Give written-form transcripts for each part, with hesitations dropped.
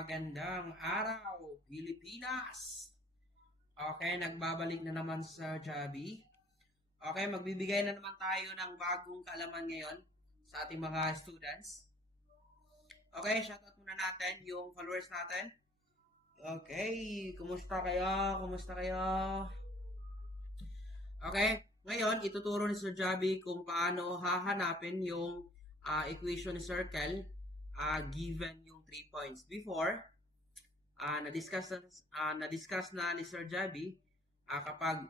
magandang araw, Pilipinas! Okay, nagbabalik na naman sa Javi. Okay, magbibigay na naman tayo ng bagong kaalaman ngayon sa ating mga students. Okay, shoutout muna natin yung followers natin. Okay, kumusta kayo? Kumusta kayo? Okay, ngayon ituturo ni Sir Javi kung paano hahanapin yung equation ni circle given yung 3 points. Before, na-discuss na ni Sir Javi kapag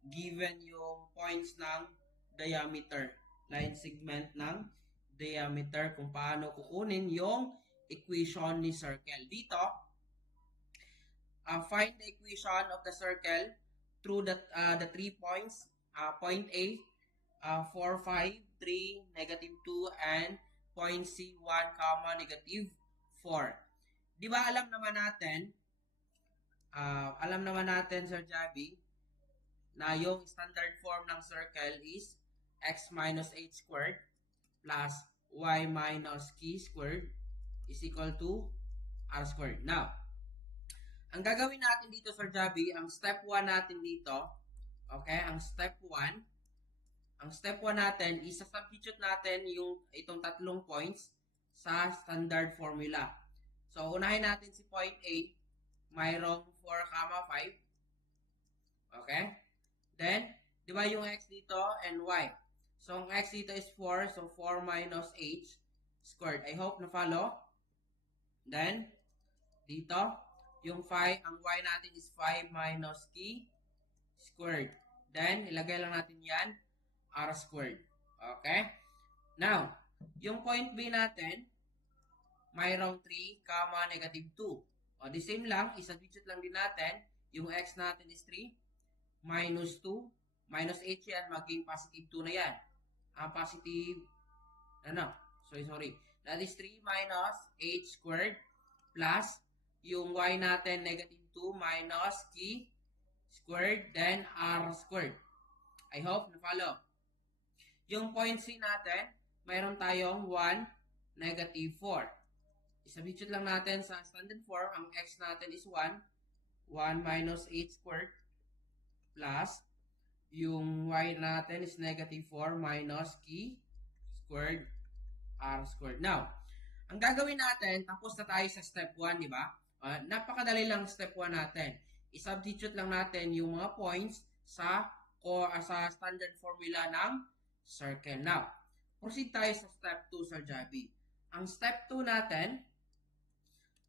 given yung points ng diameter, line segment ng diameter, kung paano kukunin yung equation ni circle. Dito, find the equation of the circle through the 3 points, point A, 4, 5, 3, -2, and point C, 1, -4. Di ba alam naman natin, Sir Javi, na yung standard form ng circle is x minus h squared plus y minus k squared is equal to r squared. Now, ang gagawin natin dito, Sir Javi, ang step 1 natin dito, okay, ang step 1 natin, isa-substitute natin itong tatlong points sa standard formula. So, unahin natin si point A, mayroong 4, 5. Okay? Then, di ba yung x dito and y? So, ang x dito is 4, so 4 minus h squared. I hope na-follow. Then, dito, yung 5, ang y natin is 5 minus k squared. Then, ilagay lang natin yan, r squared. Okay? Now, yung point B natin, mayroong 3, -2. O, the same lang, isa-substitute lang din natin. Yung x natin is 3, minus 2, minus h yan, maging positive 2 na yan. Positive, sorry. That is 3 minus h squared plus yung y natin, -2 minus k squared, then r squared. I hope na-follow. Yung point C natin, mayroon tayong 1, -4. Isubstitute lang natin sa standard form, ang x natin is 1, 1 minus h squared plus yung y natin is -4 minus k squared r squared. Now, ang gagawin natin, tapos na tayo sa step 1, di ba? Napakadali lang step 1 natin. I-substitute lang natin yung mga points sa standard formula ng circle. Now, proceed tayo sa step 2, Sir Javi. Ang step 2 natin,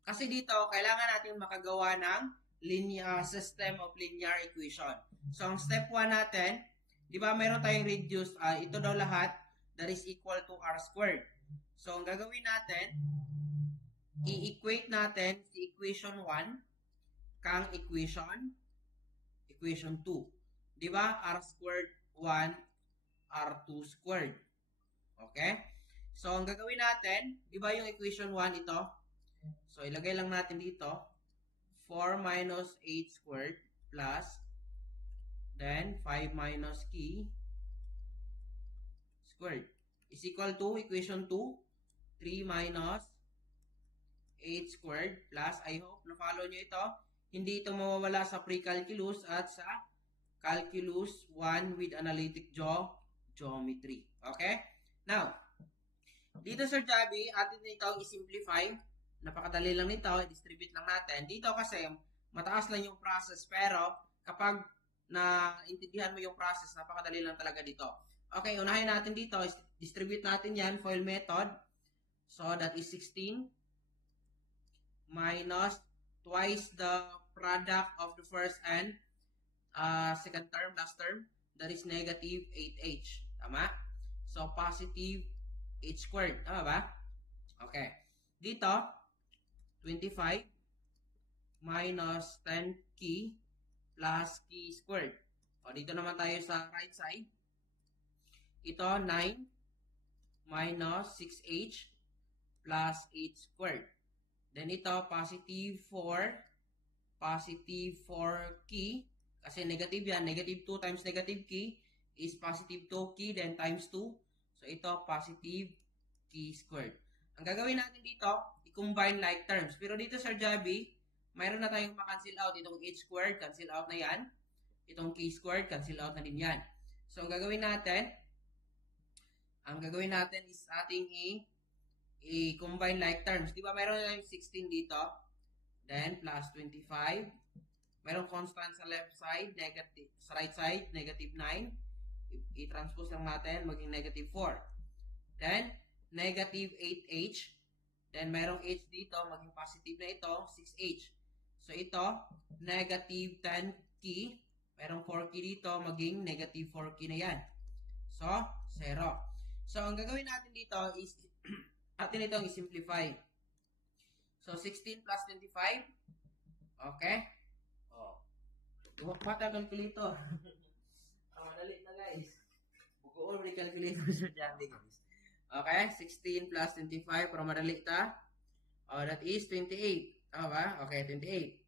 kasi dito, kailangan natin makagawa ng system of linear equation. So, ang step 1 natin, di ba mayroon tayong reduced, ito daw lahat, that is equal to r squared. So, ang gagawin natin, i-equate natin si equation 1 kang equation 2. Di ba? R squared 1, R2 squared. Okay? So, ang gagawin natin, di ba yung equation 1 ito? So, ilagay lang natin dito, 4 minus 8 squared plus, then 5 minus k squared is equal to equation 2, 3 minus 8 squared plus, I hope na-follow nyo ito, hindi ito mawawala sa pre-calculus at sa calculus 1 with analytic geometry. Okay? Now, dito, Sir Javi, atin ito i-simplify. Napakadali lang nito, i-distribute lang natin. Dito kasi, mataas lang yung process, pero kapag naintindihan mo yung process, napakadali lang talaga dito. Okay, unahin natin dito, distribute natin yan, FOIL method. So, that is 16 minus twice the product of the first and second term, last term, that is -8h. Tama? So, positive h squared. Tama ba? Okay. Dito, 25 minus 10k plus k squared. O, dito naman tayo sa right side. Ito, 9 minus 6h plus h squared. Then ito, positive 4k. Kasi negative yan. Negative 2 times negative k is positive 2k, then times 2. So, ito, positive k squared. Ang gagawin natin dito, i-combine like terms. Pero dito, Sir Javi, mayroon na tayong ma-cancel out. Itong h squared, cancel out na yan. Itong k squared, cancel out na din yan. So, ang gagawin natin is ating i-combine like terms. Di ba mayroon na 16 dito? Then, plus 25. Mayroong constant sa left side, negative, sa right side, negative 9. I-transpose lang natin, maging negative 4. Then, negative 8h. Then, mayroong h dito, maging positive na ito, 6h. So, ito, negative 10k. Mayroong 4k dito, maging negative 4k na yan. So, 0. So, ang gagawin natin dito is, atin itong i-simplify. So, 16 plus 25. Okay? Gumakpa tayo calculator. Madali na guys. Bukuon may calculator sa Javi guys. Okay, 16 plus 25 para madali ta. That is 28. Tama ba? Okay, 28.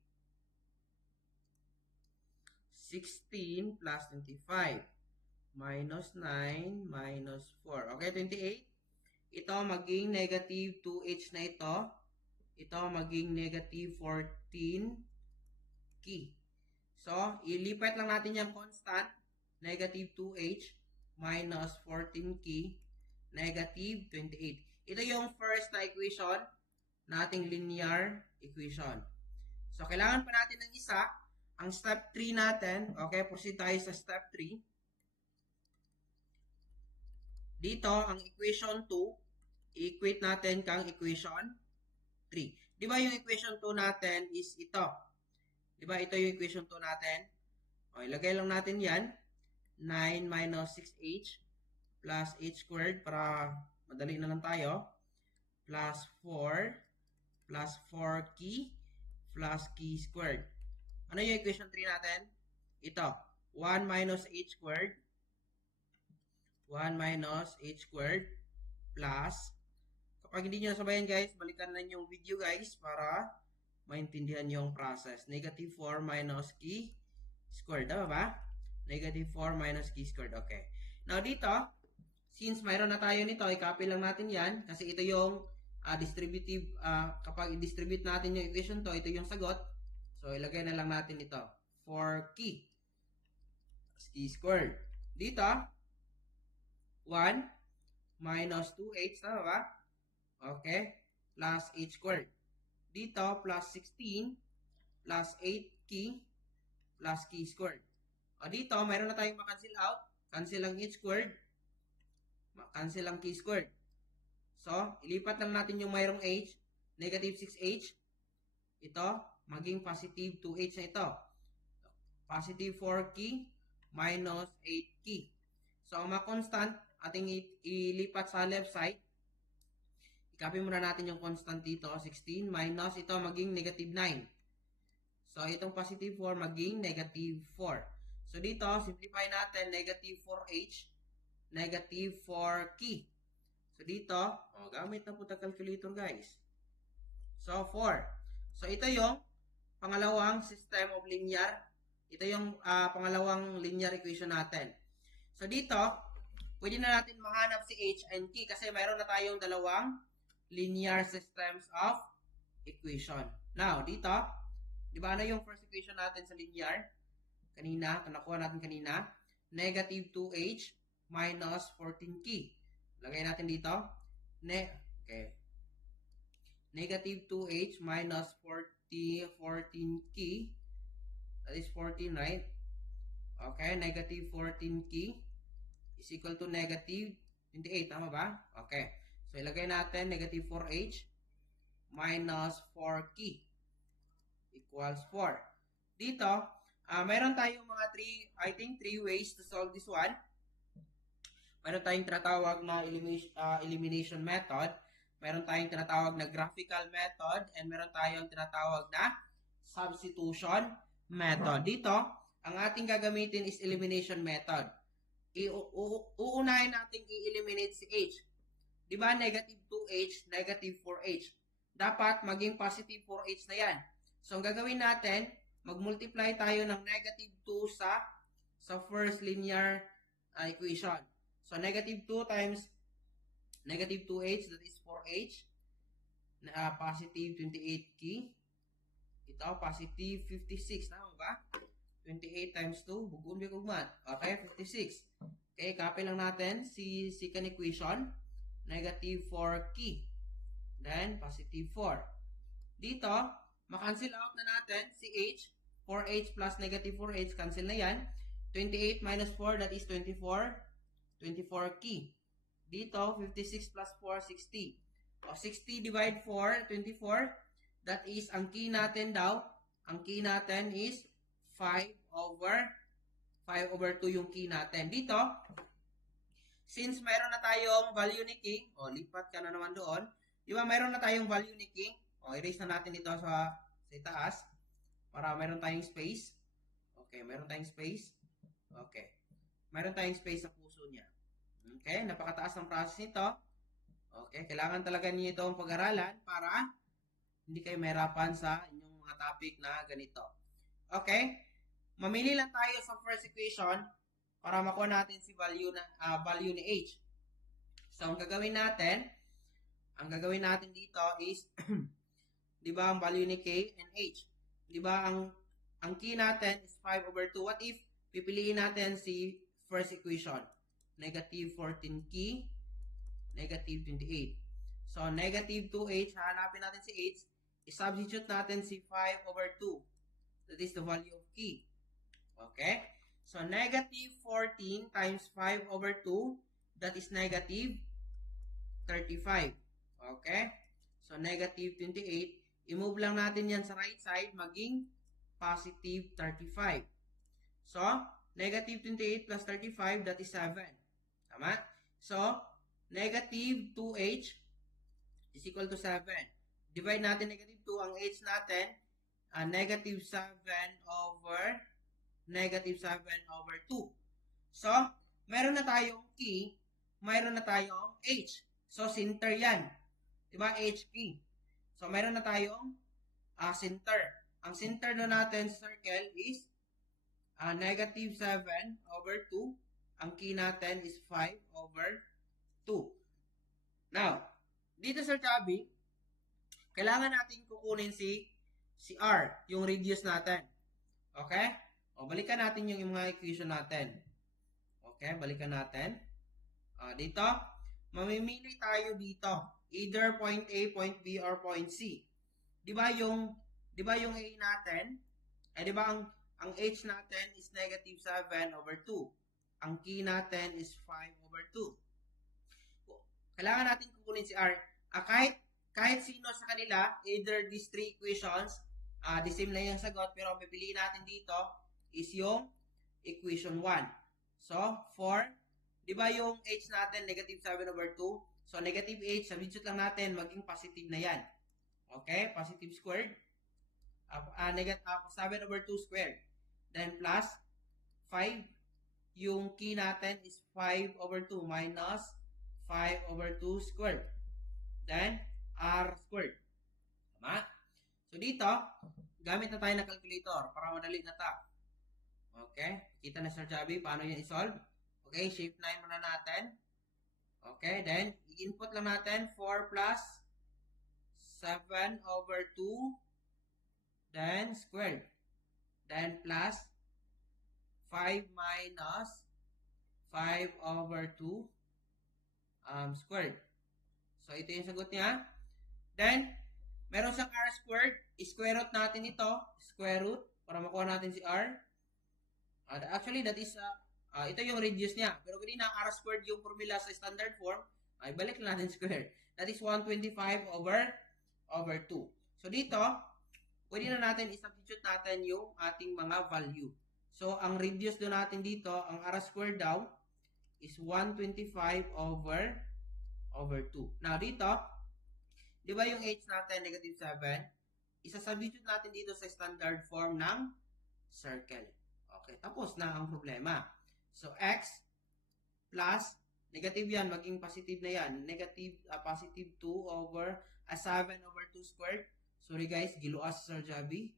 16 plus 25 minus 9 minus 4. Okay, 28. Ito maging negative 2h na ito. Ito maging negative 14k. So, ilipat lang natin yung constant, negative 2h minus 14k, negative 28. Ito yung first na equation nating linear equation. So, kailangan pa natin ng isa. Ang step 3 natin, okay, proceed tayo sa step 3. Dito, ang equation 2, i-equate natin kang equation 3. Di ba yung equation 2 natin is ito? Diba, ito yung equation 2 natin. O, ilagay lang natin yan. 9 minus 6h plus h squared para madali na lang tayo. Plus 4 plus 4k plus k squared. Ano yung equation 3 natin? Ito. 1 minus h squared. 1 minus h squared plus, kapag hindi nyo nasabayan guys, balikan na yung video guys para maintindihan yung process. Negative 4 minus k squared. Tama ba? Negative 4 minus k squared. Okay. Now, dito, since mayroon na tayo nito, i-copy lang natin yan. Kasi ito yung distributive, kapag i-distribute natin yung equation to, ito yung sagot. So, ilagay na lang natin ito. 4k squared. Dito, 1 minus 2h. Tama ba? Okay. Plus h squared. Dito, plus 16, plus 8k, plus k squared. O dito, mayroon na tayong makancel out. Cancel ang h squared. Cancel ang k squared. So, ilipat lang natin yung mayroong h. Negative 6h. Ito, maging positive 2h na ito. Positive 4k minus 8k. So, ang constant, ating ilipat sa left side. I-copy muna natin yung constant dito, 16 minus ito maging negative 9. So, itong positive 4 maging negative 4. So, dito, simplify natin, negative 4h, negative 4k. So, dito, gamit na po ta calculator guys. So, 4. So, ito yung pangalawang system of linear. Ito yung pangalawang linear equation natin. So, dito, pwede na natin mahanap si h and k kasi mayroon na tayong dalawang linear systems of equation. Now, dito, di ba ano yung first equation natin sa linear? Kanina, ito nakuha natin kanina. Negative 2h minus 14k. Lagay natin dito. Okay. Negative 2h minus 14k. That is 14, right? Okay, negative 14k is equal to negative 28. Tama ba? Okay. So, ilagay natin negative 4h minus 4k equals 4. Dito, mayroon tayong mga 3 ways to solve this one. Mayroon tayong tinatawag na elimination method. Mayroon tayong tinatawag na graphical method. And mayroon tayong tinatawag na substitution method. Dito, ang ating gagamitin is elimination method. Uunahin natin i-eliminate si h. Diba, negative 2h, negative 4h. Dapat maging positive 4h na yan. So, ang gagawin natin, mag-multiply tayo ng negative 2 sa first linear equation. So, negative 2 times negative 2h, that is 4h. positive 28 key. Ito, positive 56. Tama ba? 28 times 2. Bugun biya kugman. Okay, 56. Okay, copy lang natin si second equation. Negative 4 key. Then, positive 4. Dito, makancel out na natin si h. 4h plus negative 4h. Cancel na yan. 28 minus 4, that is 24. 24 key. Dito, 56 plus 4, 60. O, 60 divide 4, 24. That is, ang key natin daw, ang key natin is 5 over 2 yung key natin. Dito, since mayroon na tayong value ni king, o, lipat ka na naman doon. Di ba, mayroon na tayong value ni king. O, erase na natin ito sa itaas para mayroon tayong space. Okay, mayroon tayong space. Okay. Mayroon tayong space sa puso niya. Okay, napakataas ng process nito. Okay, kailangan talaga niyo itong pag-aralan para hindi kayo mahirapan sa inyong mga topic na ganito. Okay, mamili lang tayo sa first equation para makuha natin si value ni h. So, ang gagawin natin dito is, di ba, ang value ni k and h. Di ba, ang key natin is 5 over 2. What if pipiliin natin si first equation? Negative 14 key, negative 28. So, negative 2h, hahanapin natin si h. I-substitute natin si 5 over 2. That is the value of key. Okay? So, negative 14 times 5 over 2, that is negative 35. Okay? So, negative 28. I-move lang natin yan sa right side, maging positive 35. So, negative 28 plus 35, that is 7. Tama? So, negative 2h is equal to 7. Divide natin negative 2. Ang h natin, negative 7 over negative 7 over 2. So, meron na tayong key, meron na tayong h. So, center yan. Diba? H key. So, meron na tayong center. Ang center na natin sa circle is negative 7 over 2. Ang key natin is 5 over 2. Now, dito sa Chubby, kailangan natin kukunin si R, yung radius natin. Okay? O, balikan natin yung mga equation natin. Okay, balikan natin. Dito, mamimili tayo dito. Either point A, point B, or point C. Di ba yung A natin, di ba ang H natin is negative 7 over 2. Ang key natin is 5 over 2. Kailangan natin kukunin si R. Kahit sino sa kanila, either these three equations, the same na yung sagot, pero ang pipiliin natin dito is yung equation 1. So, 4, di ba yung H natin, negative 7 over 2? So, negative H, substitute lang natin, maging positive na yan. Okay? Positive squared. 7 over 2 squared. Then, plus 5. Yung key natin is 5 over 2 minus 5 over 2 squared. Then, R squared. Tama? So, dito, gamit na tayo ng calculator para madali na ta. Okay? Kita na Sir Chubby, paano yan isolve? Okay, shape 9 muna natin. Okay, then, i-input lang natin 4 plus 7 over 2, then squared. Then, plus 5 minus 5 over 2 squared. So, ito yung sagot niya. Then, meron siyang R squared. I-square root natin ito. Square root para makuha natin si R. Actually, that is, ito yung radius niya. Pero kanina, R squared yung formula sa standard form. Ay, balik na natin square. That is 125 over 2. So, dito, pwede na natin i-substitute natin yung ating mga value. So, ang radius doon natin dito, ang R squared daw, is 125 over 2. Now, dito, di ba yung h natin, negative 7, isa-substitute natin dito sa standard form ng circle. Okay, tapos na ang problema. So, x plus, negative yan, maging positive na yan. Negative, positive 2 over 7 over 2 squared. Sorry guys, giluas Sir Chubby.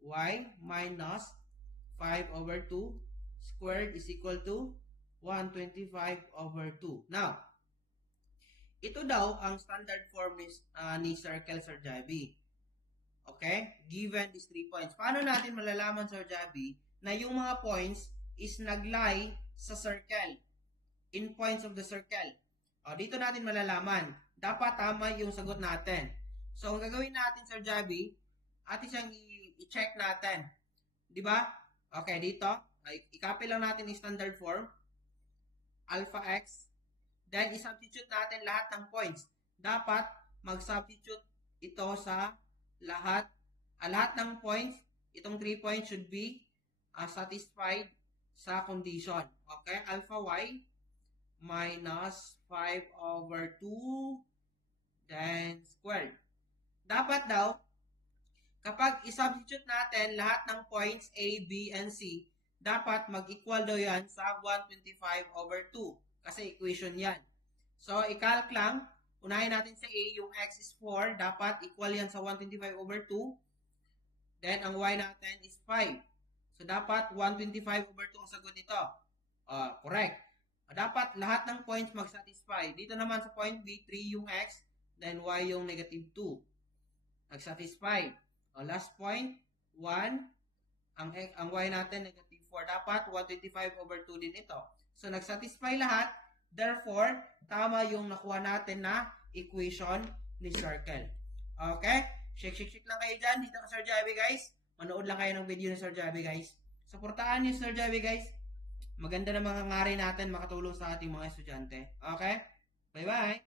Y minus 5 over 2 squared is equal to 125 over 2. Now, ito daw ang standard form ni circle, Sir Javi. Okay? Given these 3 points. Paano natin malalaman, Sir Javi, na yung mga points is nag-lie sa circle? In points of the circle. O, dito natin malalaman. Dapat tama yung sagot natin. So, ang gagawin natin, Sir Javi, atin siyang i-check natin. Di ba? Okay, dito. I-copy lang natin yung standard form. Alpha x. Then, i-substitute natin lahat ng points. Dapat mag-substitute ito sa lahat ng points. Itong 3 points should be satisfied sa condition. Okay? Alpha y minus 5/2 then squared. Dapat daw, kapag i-substitute natin lahat ng points A, B, and C, dapat mag-equal daw yan sa 125/2. Kasi equation yan. So, i-calc lang. Unahin natin sa A, yung x is 4. Dapat equal yan sa 125/2. Then, ang y natin is 5. So, dapat 125/2 ang sagot nito. Correct. Dapat lahat ng points mag-satisfy. Dito naman sa point B, 3 yung x, then y yung negative 2. Nag-satisfy. Last point, 1. Ang y natin, negative 4. Dapat 125/2 din ito. So, nag-satisfy lahat. Therefore, tama yung nakuha natin na equation ni circle. Okay? Shake lang kayo dyan. Dito ka, Sir Javi, guys. Manood lang kayo ng video ni Sir Javi, guys. Suportahan niyo, Sir Javi, guys. Maganda na mga ngari natin makatulong sa ating mga estudyante. Okay? Bye-bye!